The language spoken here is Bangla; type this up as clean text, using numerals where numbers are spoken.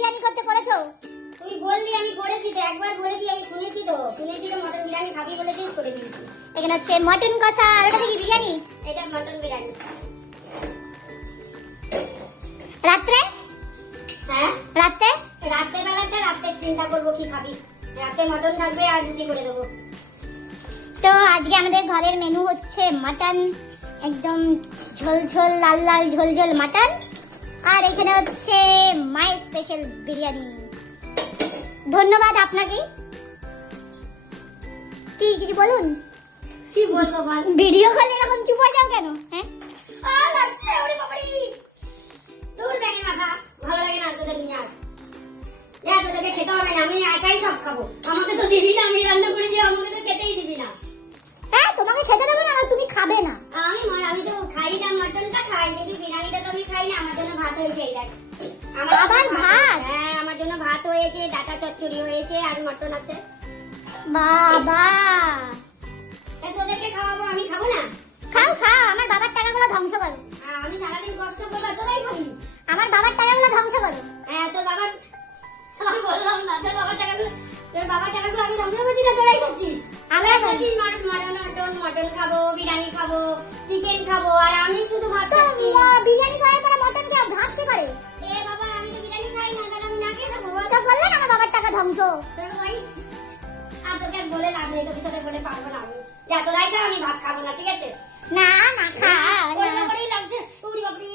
বিরিয়ানি করতে করেছো? তুই বললি আমি করেছি তো, একবার বলেছি, আমি শুনেছি তো মটন বিরিয়ানি খাবি বলেছিস, করে দিয়েছি। এখানে হচ্ছে মটন কষা, আর ওটা কি বিরিয়ানি? এটা মটন বিরিয়ানি। রাত্রে? হ্যাঁ রাত্রে? রাত্রে চিন্তা করবো কি খাবি। রাতে মটন থাকবে আর রুটি করে দেবো। তো আজকে আমাদের ঘরের মেনু হচ্ছে মাটন, একদম ঝোল ঝোল লাল লাল ঝোল ঝোল মাটন, আর এখানে হচ্ছে মাই স্পেশাল বিরিয়ানি। ধন্যবাদ আপনাকে। কি কিছু বলুন? কি বলবো বল? ভিডিও কলে এরকম চুপ হয়ে যাও কেন? হ্যাঁ লাগছে, ওরে বাবারে, তোর ব্যাঙে মাথা, ভালো লাগে না তোদের নিয়ে। আজ যা, তোদেরকে খেতে হবে না, আমি একাই সব খাবো। আমাকে তো দিবি না, আমি রান্না করে দিয়ে আমাকে তো খেতেই দিবি না। হ্যাঁ, তোমাকে খেতে দেবো না, তুমি খাবে না। আমি তো খাই না, মটনটা খাই, কিন্তু বিরিয়ানিটা তো আমি খাই না। আমার জন্য ভাত হয়েছে, এই দেখ। আবার ভাত? হ্যাঁ, আমার জন্য ভাত হয়েছে, ডাটা চচ্চড়ি হয়েছে, আর মটন আছে। বাবা, তোদেরকে খাওয়াবো, আমি খাবো না? খাও খাও, আমার বাবার টাকাগুলো ধ্বংস করো। আমি সারাদিন কষ্ট করবো, তোরাই খাবি। আমার বাবার টাকাগুলো ধ্বংস করো। হ্যাঁ, তোর বাবার, আমি বললাম না, তোর বাবার টাকাগুলো আমি ধ্বংস করছি না, তোরাই খাচ্ছিস। আমরা খাচ্ছিস মটন খাবো, বিরিয়ানি খাবো, চিকেন খাবো, আর আমি শুধু ভাত তো খাচ্ছি। বিরিয়ানি করার পরে মটন কে ভাত কে করে? এ বাবা, আমি তো বিরিয়ানি খাই না, তাহলে আমি না খেয়ে থাকবো? তো বললেন আমার বাবার টাকা ধ্বংস। তোর ওই, আর তোকে আর বলে লাভ নেই, তোর সাথে বলে পারবো না আমি। যা, তোরাই খা, আমি ভাত খাবো না, ঠিক আছে? না না, খাও ওরে না। বাবারে, লাগছে, উড়ি বাবারে।